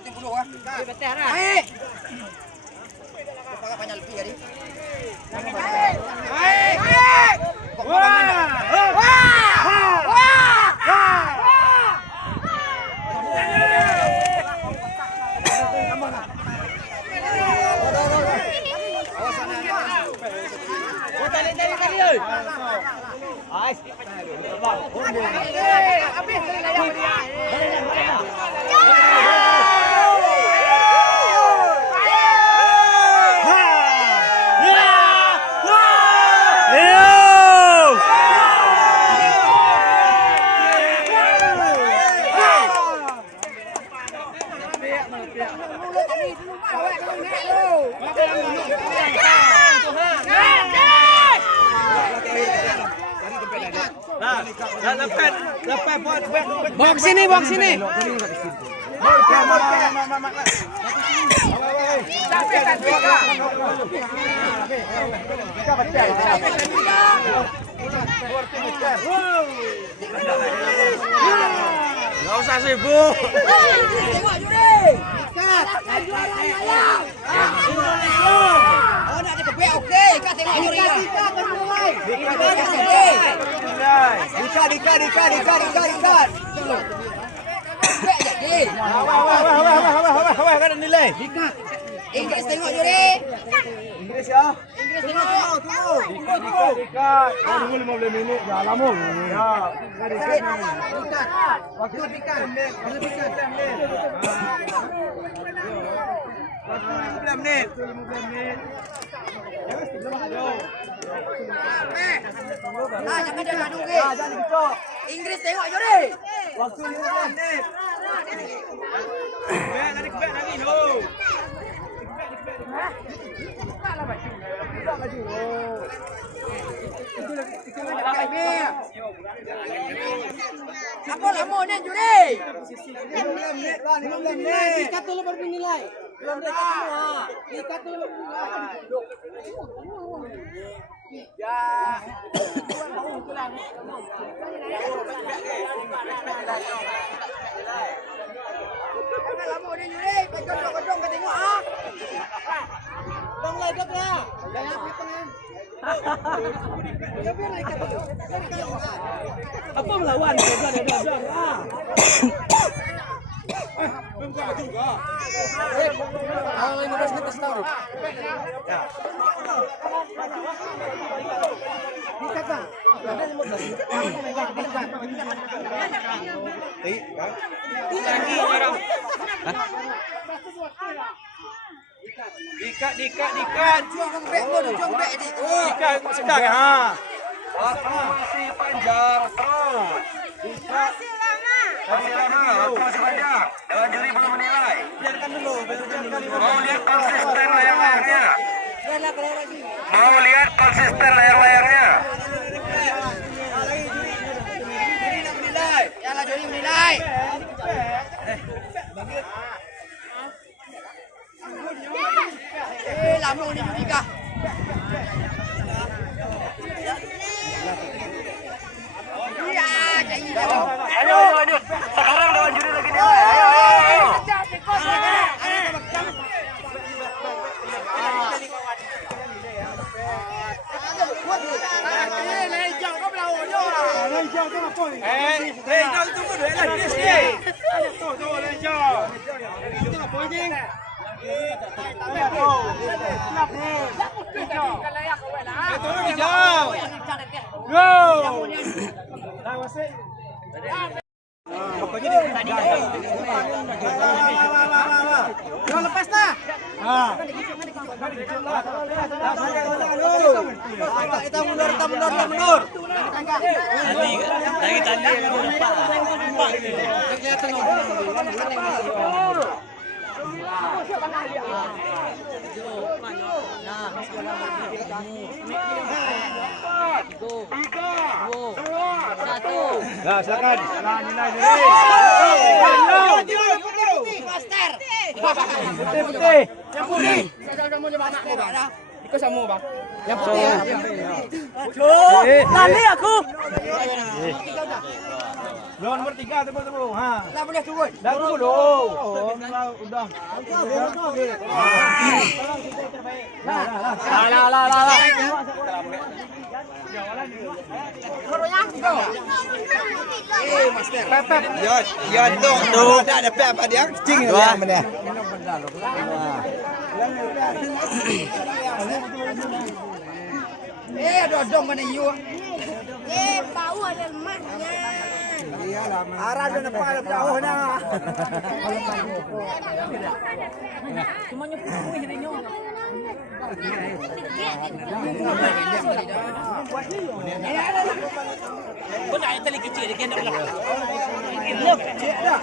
Naik. Pakai panjang lebih tadi. Naik. Bawa ke sini, bawa ke sini. Nggak usah sibuk. Oh, nak dikebek okey. Kak tengok juri. Dika. Awak kan nilai. Dika. Inggris tengok juri. Inggris ya. Inggris tengok. Tunggu. Dika. Tunggu 15 minit dah lama. Ya. Dika. Waktu Dika. Waktu Dika. 15 menit. Jangan dia gaduh ke. Jangan dikecok. Inggris tengok juri. Waktu 15 menit. Kebek lagi. No. Bukalah baju. Buka baju. Apa lama ni juri? 15 menit lah, 15 menit. Dikat dulu baru dinilai. Belum dekat semua. Dikat dulu baru dinilai. Ya. Lama ni juri, pedong-pedong kau tengok ah. Dong lah. Jangan apa-apa. Apa melawan? Jangan. Buka juga. Kalau 15 menit setahun. Ya. Bisa kan? Ada 15. Lagi orang. Dikat. Juang bek dik. Dikat sedang ha. Waktu masih panjang. Dikat. Masih lama. Waktu masih panjang. Dewan juri belum menilai. Biarkan dulu. Mau lihat konsisten layar-layarnya. Mau lihat konsisten layar-layarnya. Juri nak menilai. Yalah juri menilai. Lama ni juri kah? Ayo. Sekarang lawan juri lagi dia. Ayo. Jangan lepas dah. Kita mundur. Tadi nampak. Kelihatan. Nah, silakan. Nilai. Master. Putih. Yang putih. Ikut sama bang. Yang putih ya. Lali aku. Lawan bertiga tepuk-tepuk. Ha. Dah boleh turun. Dah tunggu dulu. Oh, udah. Lah. Ya dong tu. Dah ada pep dia. Cing dia mana. Ada dong mana you. Bau ada lemaknya. Arah dia nak pala jauh na. Semuanya putih ini nyo. Kau nak tali kecil dia kena belakang. Cik dah.